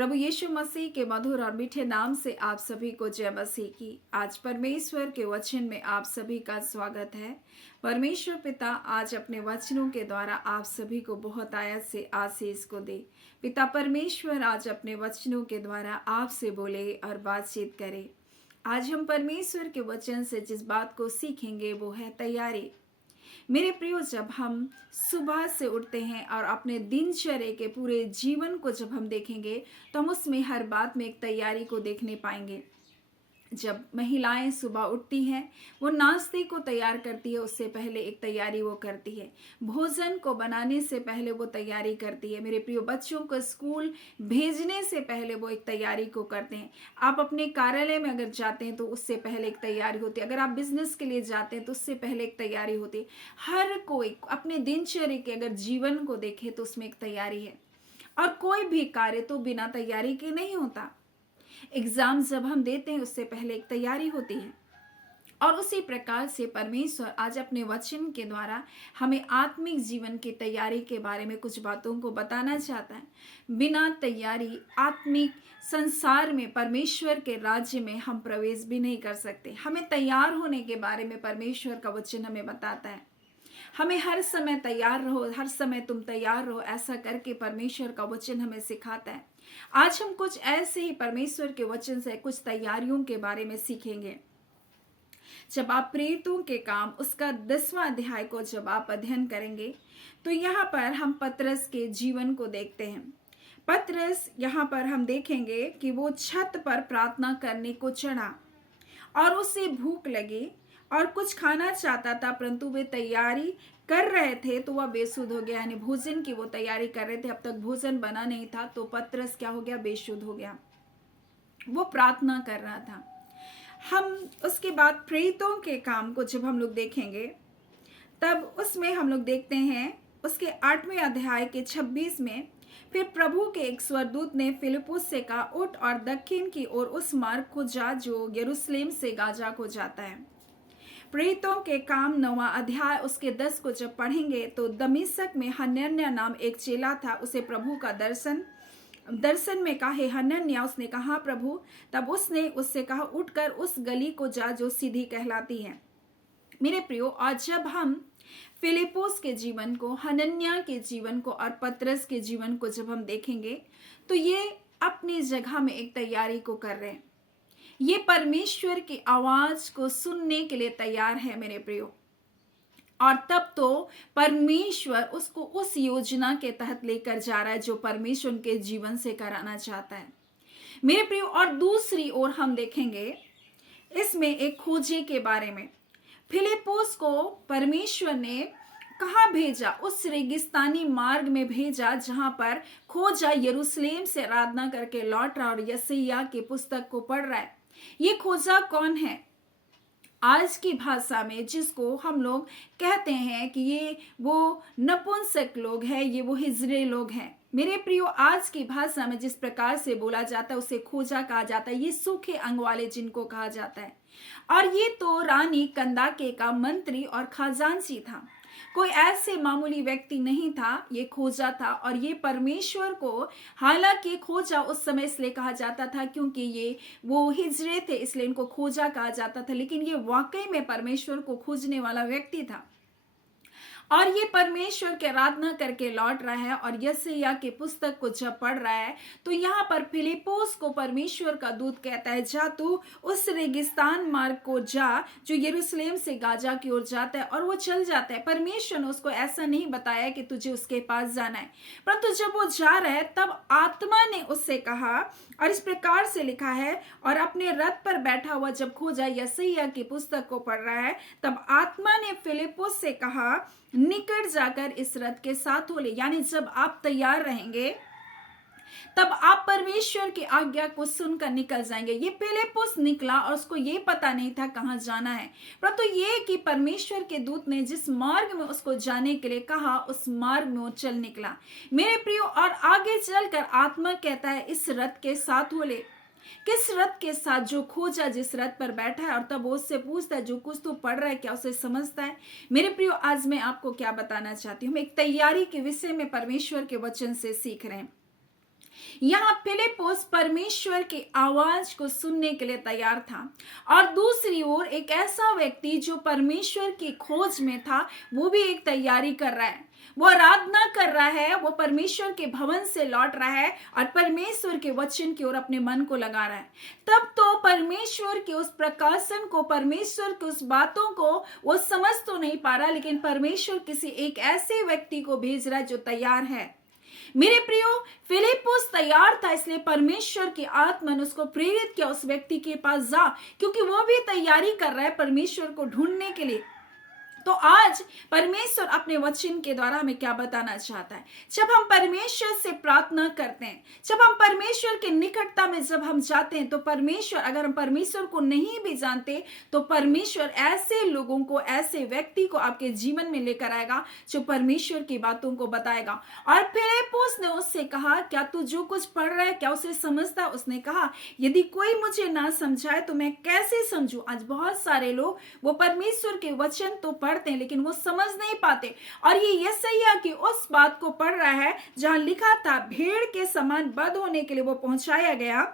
प्रभु यीशु मसीह के मधुर और मीठे नाम से आप सभी को जय मसीह की। आज परमेश्वर के वचन में आप सभी का स्वागत है। परमेश्वर पिता आज अपने वचनों के द्वारा आप सभी को बहुत आयत से आशीष को दे। पिता परमेश्वर आज अपने वचनों के द्वारा आपसे बोले और बातचीत करे। आज हम परमेश्वर के वचन से जिस बात को सीखेंगे वो है तैयारी। मेरे प्रियो, जब हम सुबह से उठते हैं और अपने दिनचर्या के पूरे जीवन को जब हम देखेंगे तो हम उसमें हर बात में एक तैयारी को देखने पाएंगे। जब महिलाएं सुबह उठती हैं, वो नाश्ते को तैयार करती है, उससे पहले एक तैयारी वो करती है। भोजन को बनाने से पहले वो तैयारी करती है। मेरे प्रिय बच्चों को स्कूल भेजने से पहले वो एक तैयारी को करते हैं। आप अपने कार्यालय में अगर जाते हैं तो उससे पहले एक तैयारी होती है। अगर आप बिजनेस के लिए जाते हैं तो उससे पहले एक तैयारी होती है। हर कोई अपने दिनचर्या के अगर जीवन को देखे तो उसमें एक तैयारी है, और कोई भी कार्य तो बिना तैयारी के नहीं होता। एग्जाम जब हम देते हैं उससे पहले एक तैयारी होती है, और उसी प्रकार से परमेश्वर आज अपने वचन के द्वारा हमें आत्मिक जीवन की तैयारी के बारे में कुछ बातों को बताना चाहता है। बिना तैयारी आत्मिक संसार में, परमेश्वर के राज्य में हम प्रवेश भी नहीं कर सकते। हमें तैयार होने के बारे में परमेश्वर का वचन हमें बताता है। हमें हर समय तैयार रहो, हर समय तुम तैयार रहो, ऐसा करके परमेश्वर का वचन हमें सिखाता है। आज हम कुछ ऐसे ही परमेश्वर के वचन से कुछ तैयारियों के बारे में सीखेंगे। जब आप प्रेरितों के काम उसका 10वां अध्याय को जब आप अध्ययन करेंगे तो यहाँ पर हम पतरस के जीवन को देखते हैं। पतरस यहाँ पर हम देखेंगे कि वो छत पर प्रार्थना करने को चढ़ा और उसे भूख लगी और कुछ खाना चाहता था, परंतु वे तैयारी कर रहे थे तो वह बेसुध हो गया। यानी भोजन की वो तैयारी कर रहे थे, अब तक भोजन बना नहीं था, तो पतरस क्या हो गया? बेसुध हो गया। वो प्रार्थना कर रहा था। हम उसके बाद प्रेरितों के काम को जब हम लोग देखेंगे तब उसमें हम लोग देखते हैं उसके 8वें अध्याय के 26 में, फिर प्रभु के एक स्वर्गदूत ने फिलिप्पुस से कहा, उठ और दक्षिण की ओर उस मार्ग को जा जो यरूशलेम से गाजा को जाता है। प्रेरितों के काम 9वां अध्याय उसके 10 को जब पढ़ेंगे तो दमिश्क में हनन्याह नाम एक चेला था। उसे प्रभु का दर्शन में कहा, हे हनन्याह। उसने कहा, प्रभु। तब उसने उससे कहा, उठकर उस गली को जा जो सीधी कहलाती है। मेरे प्रियो, आज जब हम फिलिप्पुस के जीवन को, हनन्याह के जीवन को और पतरस के जीवन को जब हम देखेंगे तो ये अपनी जगह में एक तैयारी को कर रहे हैं। ये परमेश्वर की आवाज को सुनने के लिए तैयार है मेरे प्रियो, और तब तो परमेश्वर उसको उस योजना के तहत लेकर जा रहा है जो परमेश्वर उनके जीवन से कराना चाहता है मेरे प्रियो। और दूसरी ओर हम देखेंगे इसमें एक खोजे के बारे में। फिलिप्पुस को परमेश्वर ने कहाँ भेजा? उस रेगिस्तानी मार्ग में भेजा जहां पर खोजा यरूशलेम से आराधना करके लौट रहा और यशायाह की पुस्तक को पढ़ रहा है। ये खोजा कौन है? आज की भाषा में जिसको हम लोग कहते हैं कि ये वो नपुंसक लोग हैं, ये वो हिजड़े लोग हैं। मेरे प्रियो, आज की भाषा में जिस प्रकार से बोला जाता है उसे खोजा कहा जाता है। ये सूखे अंग वाले जिनको कहा जाता है। और ये तो रानी कंदाके का मंत्री और खजांची था। कोई ऐसे मामूली व्यक्ति नहीं था, ये खोजा था। और ये परमेश्वर को, हालांकि खोजा उस समय इसलिए कहा जाता था क्योंकि ये वो हिजड़े थे, इसलिए इनको खोजा कहा जाता था, लेकिन ये वाकई में परमेश्वर को खोजने वाला व्यक्ति था। और ये परमेश्वर की आराधना करके लौट रहा है और यशायाह की पुस्तक को जब पढ़ रहा है तो यहाँ पर फिलिप्पुस को परमेश्वर का दूत कहता है, जा तू उस रेगिस्तान मार्ग को जा जो यरूशलेम से गाजा की ओर जाता है। और वो चल जाता है। परमेश्वर ने उसको ऐसा नहीं बताया कि तुझे उसके पास जाना है, परंतु जब वो जा रहा है तब आत्मा ने उससे कहा, और इस प्रकार से लिखा है, और अपने रथ पर बैठा हुआ जब खोजा यशायाह की पुस्तक को पढ़ रहा है तब आत्मा ने फिलिप्पुस से कहा, निकट जाकर इस रथ के साथ हो ले। यानी जब आप तैयार रहेंगे तब आप परमेश्वर की आज्ञा को सुनकर निकल जाएंगे। ये फिलिप्पुस निकला और उसको ये पता नहीं था कहाँ जाना है, परंतु ये कि परमेश्वर के दूत ने जिस मार्ग में उसको जाने के लिए कहा उस मार्ग में वो चल निकला मेरे प्रियो। और आगे चलकर आत्मा कहता है, इस रथ के साथ हो ले। किस रथ के साथ? जो खोजा जिस रथ पर बैठा है। और तब वो उससे पूछता है, जो कुछ तू पढ़ रहा है क्या उसे समझता है? मेरे प्रियो, आज मैं आपको क्या बताना चाहती हूँ, हम एक तैयारी के विषय में परमेश्वर के वचन से सीख रहे हैं। यहाँ फिलिपुस परमेश्वर की आवाज को सुनने के लिए तैयार था, और दूसरी ओर एक ऐसा व्यक्ति जो परमेश्वर की खोज में था, वो भी एक तैयारी कर रहा है। वो आराधना कर रहा है, वो परमेश्वर के भवन से लौट रहा है और परमेश्वर के वचन की ओर अपने मन को लगा रहा है। तब तो परमेश्वर के उस प्रकाशन को, परमेश्वर की उस बातों को वो समझ तो नहीं पा रहा, लेकिन परमेश्वर किसी एक ऐसे व्यक्ति को भेज रहा है जो तैयार है। मेरे प्रियो, फिलिपुस तैयार था, इसलिए परमेश्वर की आत्मा ने उसको प्रेरित किया उस व्यक्ति के पास जा, क्योंकि वो भी तैयारी कर रहा है परमेश्वर को ढूंढने के लिए। तो आज परमेश्वर अपने वचन के द्वारा हमें क्या बताना चाहता है? जब हम परमेश्वर से प्रार्थना करते हैं, जब हम परमेश्वर के निकटता में जब हम जाते हैं, तो परमेश्वर, अगर हम परमेश्वर को नहीं भी जानते, तो परमेश्वर ऐसे लोगों को, ऐसे व्यक्ति को आपके जीवन में लेकर आएगा जो परमेश्वर की बातों को बताएगा। और फिलिपुस ने उससे कहा, क्या तू जो कुछ पढ़ रहा है क्या उसे समझता? उसने कहा, यदि कोई मुझे ना समझाए तो मैं कैसे समझूं? आज बहुत सारे लोग वो परमेश्वर के वचन तो पढ़ते हैं, लेकिन वो समझ नहीं पाते। और ये यशायाह की उस बात को पढ़ रहा है जहां लिखा था, भेड़ के समान बंद होने के लिए वो पहुंचाया गया।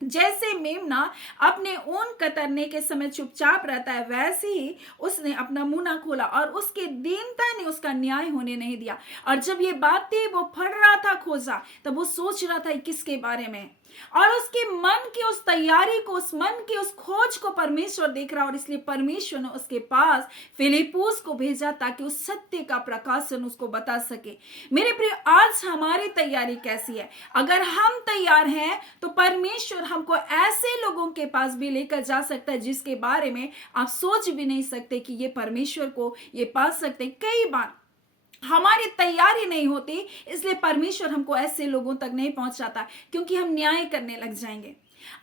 जैसे मेमना अपने ऊन कतरने के समय चुपचाप रहता है, वैसे ही उसने अपना मुंह ना खोला और उसके दीनता ने उसका न्याय होने नहीं दिया। और जब ये बातें वो पढ़ रहा था, खोजा, तब वो सोच रहा था किसके बारे में, और उसके मन की उस तैयारी को, उस मन की उस खोज को परमेश्वर देख रहा। और इसलिए परमेश्वर ने उसके पास फिलिपुस को भेजा ताकि उस सत्य का प्रकाशन उसको बता सके। मेरे प्रिय, आज हमारी तैयारी कैसी है? अगर हम तैयार हैं तो परमेश्वर हमको ऐसे लोगों के पास भी लेकर जा सकता है जिसके बारे में आप सोच भी नहीं सकते कि ये परमेश्वर को ये पा सकते। कई बार हमारी तैयारी नहीं होती, इसलिए परमेश्वर हमको ऐसे लोगों तक नहीं पहुंचाता, क्योंकि हम न्याय करने लग जाएंगे।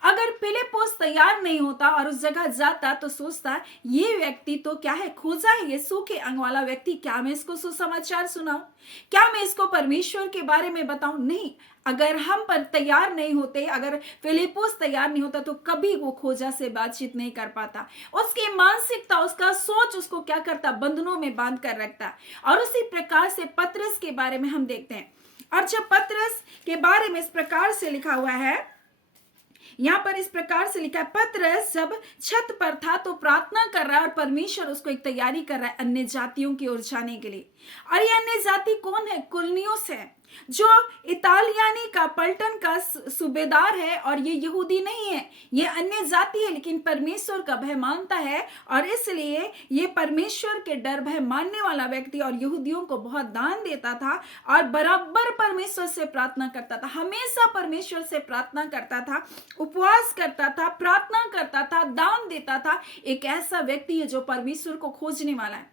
अगर फिलिपुस तैयार नहीं होता और उस जगह जाता तो सोचता, ये व्यक्ति तो क्या है, खोजा है, ये सूखे अंग वाला व्यक्ति, क्या मैं इसको सुसमाचार सुनाऊं? क्या मैं इसको परमेश्वर के बारे में बताऊं? नहीं। अगर हम पर तैयार नहीं होते, अगर फिलिपुस तैयार नहीं होता, तो कभी वो खोजा से बातचीत नहीं कर पाता। उसकी मानसिकता, उसका सोच उसको क्या करता, बंधनों में बांध कर रखता। और उसी प्रकार से पतरस के बारे में हम देखते हैं। और जब पतरस के बारे में इस प्रकार से लिखा हुआ है, यहाँ पर इस प्रकार से लिखा है, पतरस जब छत पर था तो प्रार्थना कर रहा है, और परमेश्वर उसको एक तैयारी कर रहा है अन्य जातियों की ओर जाने के लिए। और ये अन्य जाति कौन है? कुरनियुस है, जो इतालियानी का पलटन का सूबेदार है, और ये यहूदी नहीं है, ये अन्य जाति है, लेकिन परमेश्वर का भय मानता है। और इसलिए ये परमेश्वर के डर भय मानने वाला व्यक्ति और यहूदियों को बहुत दान देता था, और बराबर परमेश्वर से प्रार्थना करता था, हमेशा परमेश्वर से प्रार्थना करता था, उपवास करता था, प्रार्थना करता था, दान देता था। एक ऐसा व्यक्ति है जो परमेश्वर को खोजने वाला है।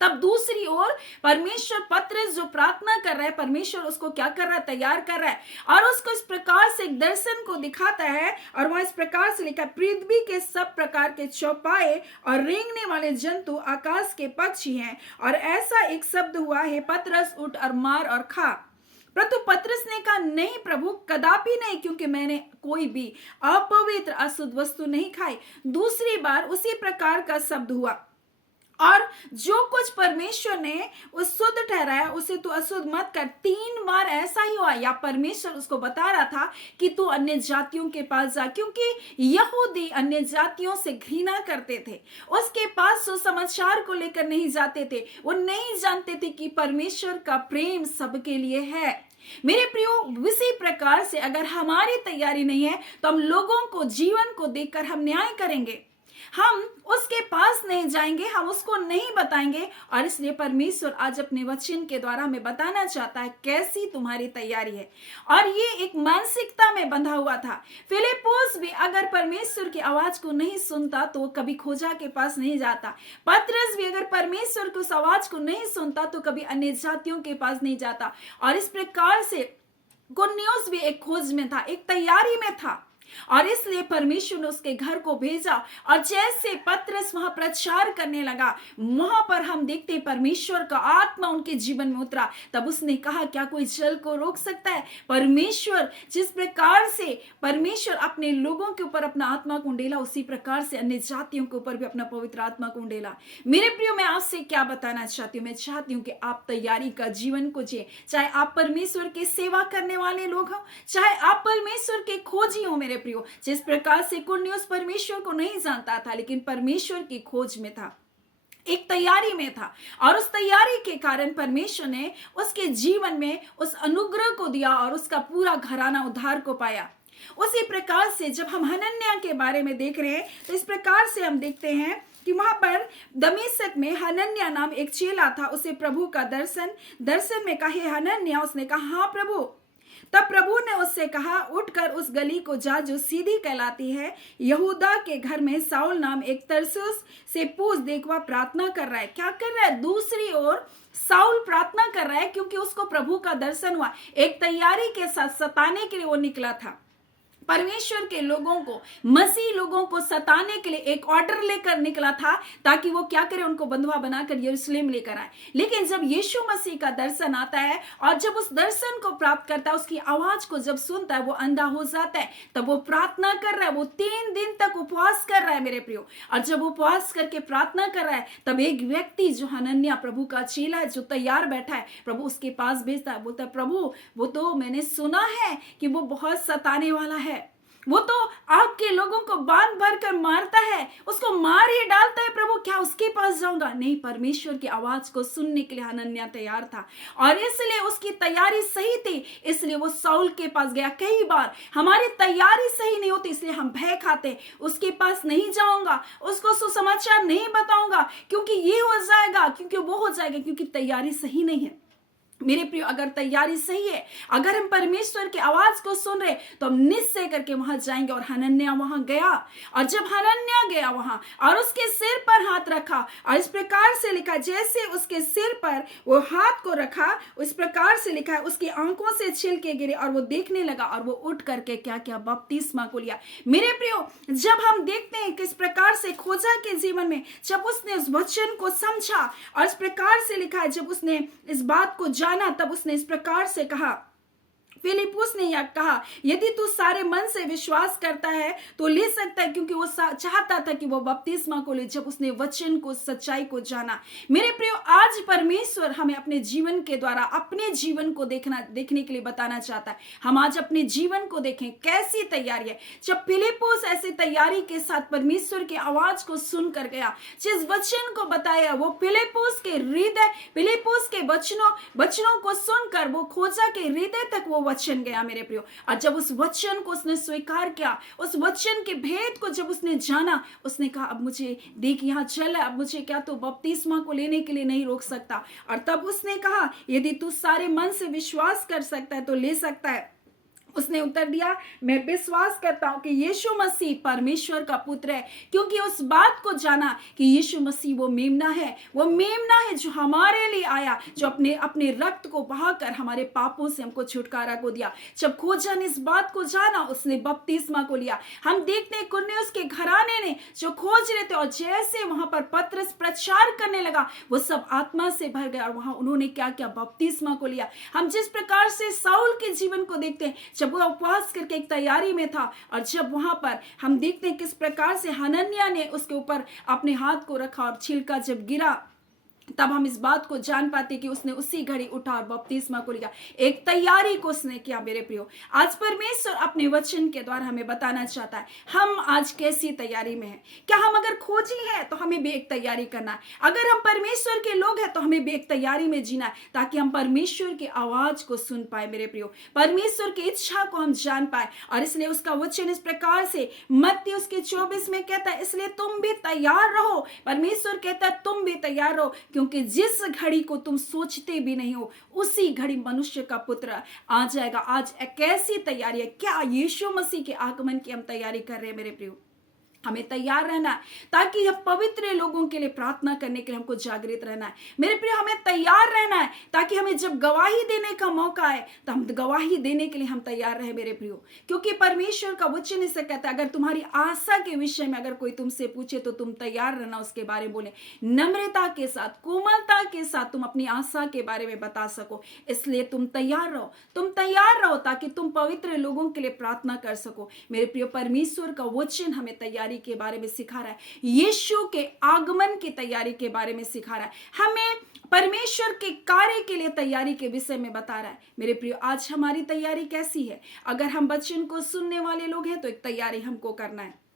तब दूसरी ओर परमेश्वर, पतरस जो प्रार्थना कर रहा है, परमेश्वर उसको क्या कर रहा है, तैयार कर रहा है, और उसको इस प्रकार से एक दर्शन को दिखाता है। और वह इस प्रकार से लिखा, पृथ्वी के सब प्रकार के चौपाए और रेंगने वाले जंतु आकाश के पक्षी हैं, और ऐसा एक शब्द हुआ है, पतरस उठ और मार और खा। परंतु पतरस ने कहा, नहीं प्रभु, कदापि नहीं, क्योंकि मैंने कोई भी अपवित्र अशुद्ध वस्तु नहीं खाई। दूसरी बार उसी प्रकार का शब्द हुआ, और जो कुछ परमेश्वर ने उस शुद्ध ठहराया उसे तू अशुद्ध मत कर। 3 बार ऐसा ही हुआ, या परमेश्वर उसको बता रहा था कि तू अन्य जातियों के पास जा, क्योंकि यहूदी अन्य जातियों से घृणा करते थे, उसके पास सुसमाचार को लेकर नहीं जाते थे। वो नहीं जानते थे कि परमेश्वर का प्रेम सबके लिए है। मेरे प्रियो, इसी प्रकार से अगर हमारी तैयारी नहीं है तो हम लोगों को, जीवन को देखकर हम न्याय करेंगे, हम उसके पास नहीं जाएंगे, हम उसको नहीं बताएंगे। और इसलिए परमेश्वर आज अपने वचन के द्वारा हमें बताना चाहता है कैसी तुम्हारी तैयारी है। और ये एक मानसिकता में बंधा हुआ था। फिलिपुस भी अगर परमेश्वर की आवाज को नहीं सुनता तो वो कभी खोजा के पास नहीं जाता। पतरस भी अगर परमेश्वर की उस आवाज को नहीं सुनता तो कभी अन्य जातियों के पास नहीं जाता। और इस प्रकार से कुरनियुस भी एक खोज में था, एक तैयारी में था। और इसलिए परमेश्वर ने उसके घर को भेजा। और जैसे पतरस वहां प्रचार करने लगा, वहां पर हम देखते हैं परमेश्वर का आत्मा उनके जीवन में उतरा। तब उसने कहा, क्या कोई जल को रोक सकता है? परमेश्वर जिस प्रकार से परमेश्वर अपने लोगों के ऊपर अपना आत्मा को उंडेला, उसी प्रकार से अन्य जातियों के ऊपर भी अपना पवित्र आत्मा को उंडेला। मेरे प्रियो, मैं आपसे क्या बताना चाहती हूँ? मैं चाहती हूँ कि आप तैयारी का जीवन को जिए। चाहे आप परमेश्वर की सेवा करने वाले लोग हो, चाहे आप परमेश्वर के खोजी हो। मेरे प्रियो, जिस प्रकार से कुरनेलियुस परमेश्वर को नहीं जानता था, लेकिन परमेश्वर की खोज में था, एक तैयारी में था, और उस तैयारी के कारण परमेश्वर ने उसके जीवन में उस अनुग्रह को दिया और उसका पूरा घराना उद्धार को पाया। उसी प्रकार से जब हम हनन्याह के बारे में देख रहे हैं, तो इस प्रकार से हम देखते हैं कि वहां पर दमिश्क में हनन्याह नाम एक चेला था। उसे प्रभु का दर्शन में कहा, हे हनन्याह। उसने कहा, हाँ प्रभु। तब प्रभु ने उससे कहा, उठकर उस गली को जा जो सीधी कहलाती है, यहूदा के घर में शाऊल नाम एक तरसुस से पूछ, देख वह प्रार्थना कर रहा है। क्या कर रहा है? दूसरी ओर शाऊल प्रार्थना कर रहा है, क्योंकि उसको प्रभु का दर्शन हुआ। एक तैयारी के साथ सताने के लिए वो निकला था। परमेश्वर के लोगों को, मसीह लोगों को सताने के लिए एक ऑर्डर लेकर निकला था, ताकि वो क्या करे? उनको बंधुआ बनाकर यरूशलेम लेकर आए। लेकिन जब यीशु मसीह का दर्शन आता है, और जब उस दर्शन को प्राप्त करता है, उसकी आवाज को जब सुनता है, वो अंधा हो जाता है। तब वो प्रार्थना कर रहा है, वो 3 दिन तक उपवास कर रहा है मेरे प्रियो। और जब उपवास करके प्रार्थना कर रहा है, तब एक व्यक्ति जो हनन्याह, प्रभु का चेला है, जो तैयार बैठा है, प्रभु उसके पास भेजता है। बोलता है, प्रभु वो तो मैंने सुना है कि वो बहुत सताने वाला है, वो तो आपके लोगों को बांध भर कर मारता है, उसको मार ही डालता है। प्रभु, क्या उसके पास जाऊंगा? नहीं, परमेश्वर की आवाज को सुनने के लिए हनन्याह तैयार था, और इसलिए उसकी तैयारी सही थी, इसलिए वो शाऊल के पास गया। कई बार हमारी तैयारी सही नहीं होती, इसलिए हम भय खाते, उसके पास नहीं जाऊंगा, उसको सुसमाचार नहीं बताऊंगा, क्योंकि ये हो जाएगा, क्योंकि वो हो जाएगा, क्योंकि तैयारी सही नहीं है। मेरे प्रियो, अगर तैयारी सही है, अगर हम परमेश्वर की आवाज को सुन रहे, तो हम निश्चय करके वहां जाएंगे। और हनन्याह वहां गया, और जब हनन्याह गया वहां और उसके सिर पर हाथ रखा, और इस प्रकार से लिखा, जैसे उसके सिर पर वो हाथ को रखा, उस प्रकार से लिखा है, उसकी आंखों से छिलके गिरे और वो देखने लगा, और वो उठ करके क्या क्या? बपतिस्मा को लिया। मेरे प्रियो, जब हम देखते हैं किस प्रकार से खोजा के जीवन में, जब उसने उस वचन को समझा, और इस प्रकार से लिखा है, जब उसने इस बात को जाना, तब उसने इस प्रकार से कहा, फिलिप्पुस ने यह कहा, यदि तू सारे मन से विश्वास करता है तो ले सकता है, क्योंकि वो चाहता था कि वो बपतिस्मा को ले, जब उसने वचन को, सच्चाई को जाना। मेरे प्रियो, आज परमेश्वर हमें अपने जीवन के द्वारा अपने जीवन को देखने के लिए बताना चाहता है। हम आज अपने जीवन को देखें, कैसी तैयारी है। जब फिलिप्पुस ऐसी तैयारी के साथ परमेश्वर की आवाज को सुनकर गया, जिस वचन को बताया, वो फिलिप्पुस के हृदय, फिलिप्पुस के वचनों को सुनकर वो खोजा के हृदय तक वो वचन गया मेरे प्रियो। और जब उस वचन को उसने स्वीकार किया, उस वचन के भेद को जब उसने जाना, उसने कहा, अब मुझे देख यहाँ चल है, अब मुझे क्या तो बपतिस्मा को लेने के लिए नहीं रोक सकता। और तब उसने कहा, यदि तू सारे मन से विश्वास कर सकता है तो ले सकता है। उसने उत्तर दिया, मैं विश्वास करता हूं कि यीशु मसीह परमेश्वर का पुत्र है, क्योंकि उस बात को जाना कि यीशु मसीह वो मेमना है, वो मेमना है जो हमारे लिए आया, जो अपने रक्त को बहाकर हमारे पापों से हमको छुटकारा को दिया। जब खोजा ने इस बात को जाना, उसने बपतिस्मा को लिया। हम देखते हैं कुरनेलियुस के घराने ने जो खोज रहे थे, और जैसे वहां पर पतरस प्रचार करने लगा, वो सब आत्मा से भर गया, और वहां उन्होंने क्या किया? बपतिस्मा को लिया। हम जिस प्रकार से शाऊल के जीवन को देखते हैं, जब वो उपवास करके एक तैयारी में था, और जब वहां पर हम देखते हैं किस प्रकार से हनन्याह ने उसके ऊपर अपने हाथ को रखा, और छिलका जब गिरा, तब हम इस बात को जान पाते कि उसने उसी घड़ी उठा और बपतिस्मा को लिया। एक तैयारी को उसने किया मेरे प्रियो। आज परमेश्वर अपने वचन के द्वारा हमें बताना चाहता है, हम आज कैसी तैयारी में हैं। क्या हम अगर खोजी हैं तो हमें भी एक तैयारी करना है। अगर हम परमेश्वर के लोग हैं तो हमें भी एक तैयारी में जीना है, ताकि हम परमेश्वर की आवाज को सुन पाए मेरे प्रियो, परमेश्वर की इच्छा को हम जान पाए। और इसलिए उसका वचन इस प्रकार से मत्ती उसके 24 में कहता है, इसलिए तुम भी तैयार रहो। परमेश्वर कहता है तुम भी तैयार रहो, क्योंकि जिस घड़ी को तुम सोचते भी नहीं हो, उसी घड़ी मनुष्य का पुत्र आ जाएगा। आज एक ऐसी तैयारी है। क्या यीशु मसीह के आगमन की हम तैयारी कर रहे हैं मेरे प्रियो? हमें तैयार रहना है, ताकि हम पवित्र लोगों के लिए प्रार्थना करने के लिए हमको जागृत रहना है। मेरे प्रिय, हमें तैयार रहना है, ताकि हमें जब गवाही देने का मौका आए तो हम गवाही देने के लिए हम तैयार रहे मेरे प्रियो। क्योंकि परमेश्वर का वचन इसे कहता है, अगर तुम्हारी आशा के विषय में अगर कोई तुमसे पूछे तो तुम तैयार रहना उसके बारे में बोले, नम्रता के साथ, कोमलता के साथ तुम अपनी आशा के बारे में बता सको। इसलिए तुम तैयार रहो, तुम तैयार रहो, ताकि तुम पवित्र लोगों के लिए प्रार्थना कर सको। मेरे प्रियो, परमेश्वर का वचन हमें तैयारी के बारे में सिखा रहा है, यीशु के आगमन की तैयारी के बारे में सिखा रहा है, हमें परमेश्वर के कार्य के लिए तैयारी के विषय में बता रहा है। मेरे प्रियो, आज हमारी तैयारी कैसी है? अगर हम वचन को सुनने वाले लोग हैं तो एक तैयारी हमको करना है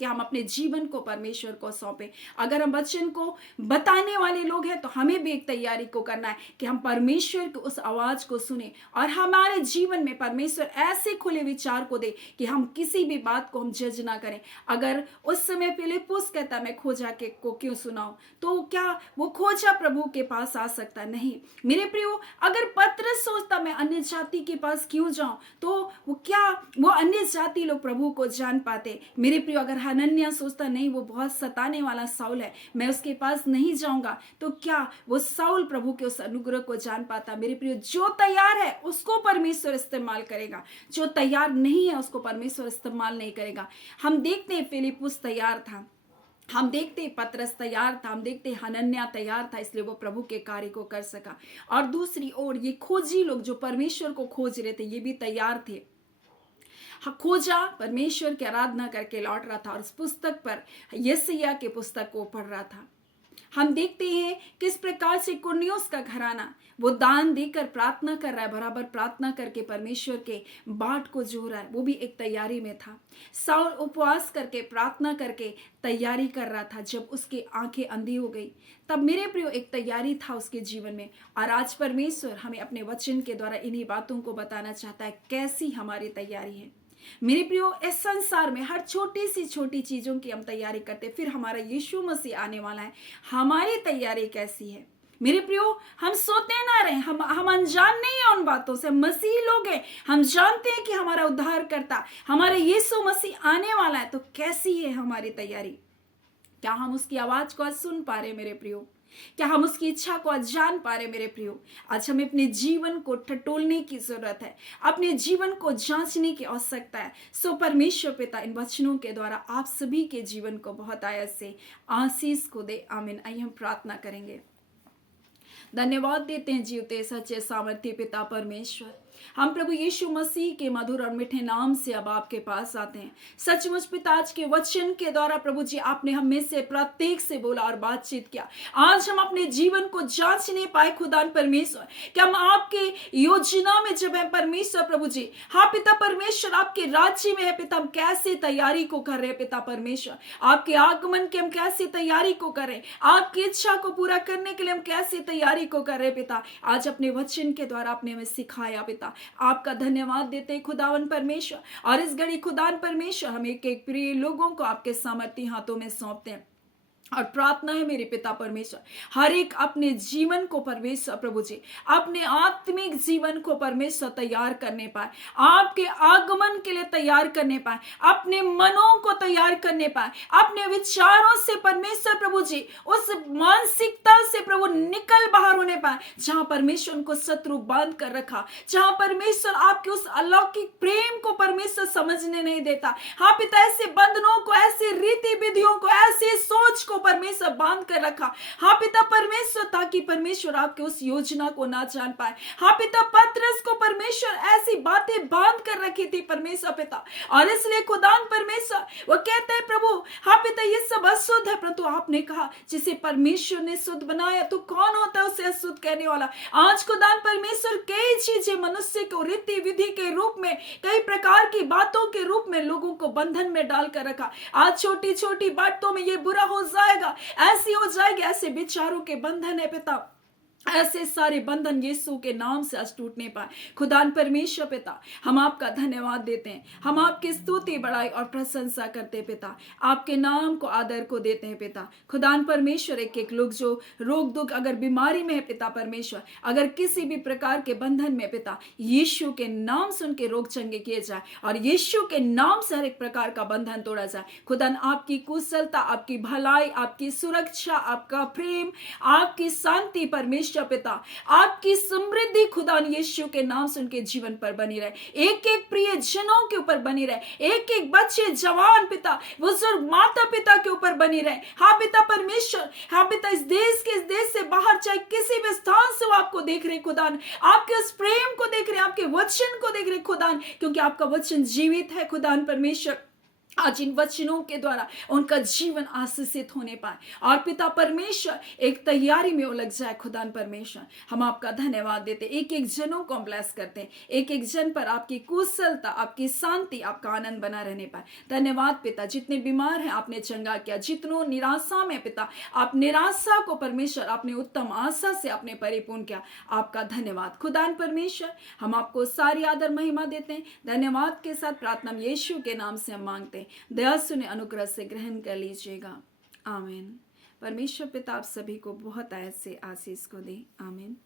कि हम अपने जीवन को परमेश्वर को सौंपे। अगर हम वचन को बताने वाले लोग हैं तो हमें भी एक तैयारी को करना है कि हम परमेश्वर की उस आवाज को सुने और हमारे जीवन में परमेश्वर ऐसे खुले विचार को दे कि हम किसी भी बात को हम जज ना करें। अगर उस समय फिलिप्पुस कहता मैं खोजा के को क्यों सुनाऊं, तो क्या वो खोजा प्रभु के पास आ सकता? नहीं। मेरे प्रियो, अगर पतरस सोचता मैं अन्य जाति के पास क्यों जाऊं, तो वो अन्य जाति लोग प्रभु को जान पाते? मेरे प्रियो, अगर हनन्याह सोचता नहीं वो बहुत सताने वाला साउल है, मैं उसके पास नहीं जाऊंगा, तो क्या वो साउल प्रभु के उस अनुग्रह को जान पाता? मेरे प्रियो, जो तैयार है उसको परमेश्वर इस्तेमाल करेगा, जो तैयार नहीं है उसको परमेश्वर इस्तेमाल नहीं करेगा। हम देखते हैं फिलिप्पुस तैयार था, हम देखते पतरस तैयार था, हम देखते हनन्याह तैयार था, इसलिए वो प्रभु के कार्य को कर सका। और दूसरी ओर ये खोजी लोग जो परमेश्वर को खोज रहे थे, ये भी तैयार थे। खोजा परमेश्वर की आराधना करके लौट रहा था और उस पुस्तक पर, यशायाह के पुस्तक को पढ़ रहा था। हम देखते हैं किस प्रकार से कुर्नियोस का घराना वो दान देकर प्रार्थना कर रहा है, बराबर प्रार्थना करके परमेश्वर के बाट को जो रहा है, वो भी एक तैयारी में था। साउल उपवास करके प्रार्थना करके तैयारी कर रहा था, जब उसकी आंखें अंधी हो गई तब मेरे प्रियो एक तैयारी था उसके जीवन में। और आज परमेश्वर हमें अपने वचन के द्वारा इन्हीं बातों को बताना चाहता है, कैसी हमारी तैयारी है। मेरे प्रियो, इस संसार में हर छोटी सी छोटी चीजों की हम तैयारी करते, फिर हमारा यीशु मसीह आने वाला है, हमारी तैयारी कैसी है? मेरे प्रियो, हम सोते ना रहे, हम अनजान नहीं है उन बातों से, मसीह लोग हैं, हम जानते हैं कि हमारा उद्धार करता हमारा यीशु मसीह आने वाला है, तो कैसी है हमारी तैयारी? क्या हम उसकी आवाज को आज सुन पा रहे मेरे प्रियो? क्या हम उसकी इच्छा को आज जान पा रहे मेरे प्रियो? आज हमें अपने जीवन को टटोलने की जरूरत है, अपने जीवन को जांचने की आवश्यकता है। सो परमेश्वर पिता इन वचनों के द्वारा आप सभी के जीवन को बहुत आयत से आशीष को दे। आमीन। आइए हम प्रार्थना करेंगे। धन्यवाद देते हैं जीवते सच्चे सामर्थ्य पिता परमेश्वर, हम प्रभु यीशु मसीह के मधुर और मीठे नाम से अब आपके पास आते हैं। सचमुच पिता, आज के वचन के द्वारा प्रभु जी आपने हम में से प्रत्येक से बोला और बातचीत किया। आज हम अपने जीवन को जांच नहीं पाए खुदा परमेश्वर, कि हम आपके योजना में जब है परमेश्वर प्रभु जी, हाँ पिता परमेश्वर, आपके राज्य में है पिता, हम कैसे तैयारी को कर रहे हैं पिता परमेश्वर, आपके आगमन की हम कैसे तैयारी को कर रहे हैं, आपकी इच्छा को पूरा करने के लिए हम कैसे तैयारी को कर रहे हैं पिता। आज अपने वचन के द्वारा आपने हमें सिखाया पिता, आपका धन्यवाद देते खुदावन परमेश्वर। और इस घड़ी खुदावन परमेश्वर हम एक एक प्रिय लोगों को आपके सामर्थ्य हाथों में सौंपते हैं और प्रार्थना है मेरे पिता परमेश्वर, हर एक अपने जीवन को परमेश्वर प्रभु जी, अपने आत्मिक जीवन को परमेश्वर तैयार करने पाए, आपके आगमन के लिए तैयार करने पाए, अपने मनों को तैयार करने पाए, अपने विचारों से परमेश्वर प्रभु जी उस मानसिकता से प्रभु निकल बाहर होने पाए जहां परमेश्वर उनको शत्रु बांध कर रखा, जहां परमेश्वर आपके उस अलौकिक प्रेम को परमेश्वर समझने नहीं देता। हाँ पिता, ऐसे बंधनों को, ऐसी रीति विधियों को, ऐसी सोच को परमेश्वर बांध कर रखा, हाँ पिता परमेश्वर, ताकि परमेश्वर आपके उस योजना को ना जान पाए। हाँ पिता, पतरस को परमेश्वर ऐसी बातें बांध कर रखी थी परमेश्वर पिता, और इसलिए खुदान परमेश्वर वो कहते हैं प्रभु, हाँ पिता ये सब अशुद्ध है, परंतु आपने कहा जिसे परमेश्वर ने शुद्ध बनाया तो कौन होता है उसे अशुद्ध कहने वाला। आज खुदान परमेश्वर कई चीजें मनुष्य को रीति विधि के रूप में, कई प्रकार की बातों के रूप में लोगों को बंधन में डालकर रखा। आज छोटी छोटी बातों में ये बुरा हो जाएगा, ऐसी हो जाएगी, ऐसे विचारों के बंधन है पिता, ऐसे सारे बंधन यीशु के नाम से आज टूटने पाए। खुदान परमेश्वर पिता, हम आपका धन्यवाद देते हैं, हम आपकी स्तुति बड़ाई और प्रशंसा करते हैं पिता, आपके नाम को आदर को देते हैं पिता। खुदान परमेश्वर, एक एक लोग जो रोग दुख अगर बीमारी में है पिता परमेश्वर, अगर किसी भी प्रकार के बंधन में पिता, यीशु के नाम से उनके रोग चंगे किए जाए और यीशु के नाम से हर एक प्रकार का बंधन तोड़ा जाए। खुदान आपकी कुशलता, आपकी भलाई, आपकी सुरक्षा, आपका प्रेम, आपकी शांति परमेश्वर पिता, आपकी समृद्धि खुदान यीशु के नाम से उनके जीवन पर बनी रहे, एक एक प्रिय जनों के ऊपर बनी रहे, एक एक बच्चे जवान पिता बुजुर्ग माता पिता के ऊपर बनी रहे। हाँ पिता परमेश्वर, हाँ पिता इस देश से बाहर चाहे किसी भी स्थान से वो आपको देख रहे खुदान, आपके उस प्रेम को देख रहे, आपके वचन को देख रहे खुदान, क्योंकि आपका वचन जीवित है खुदान परमेश्वर। आज इन वचनों के द्वारा उनका जीवन आशीषित होने पाए और पिता परमेश्वर एक तैयारी में वो लग जाए। खुदान परमेश्वर, हम आपका धन्यवाद देते, एक एक जनों को ब्लेस करते हैं, एक एक जन पर आपकी कुशलता, आपकी शांति, आपका आनंद बना रहने पाए। धन्यवाद पिता, जितने बीमार हैं आपने चंगा किया, जितनों निराशा में पिता, आप निराशा को परमेश्वर आपने उत्तम आशा से आपने परिपूर्ण किया। आपका धन्यवाद खुदान परमेश्वर, हम आपको सारी आदर महिमा देते हैं। धन्यवाद के साथ प्रार्थना यीशु के नाम से हम मांगते हैं, दया सुने अनुग्रह से ग्रहण कर लीजिएगा। आमीन। परमेश्वर पिता आप सभी को बहुत ऐसे आशीष को दे। आमीन।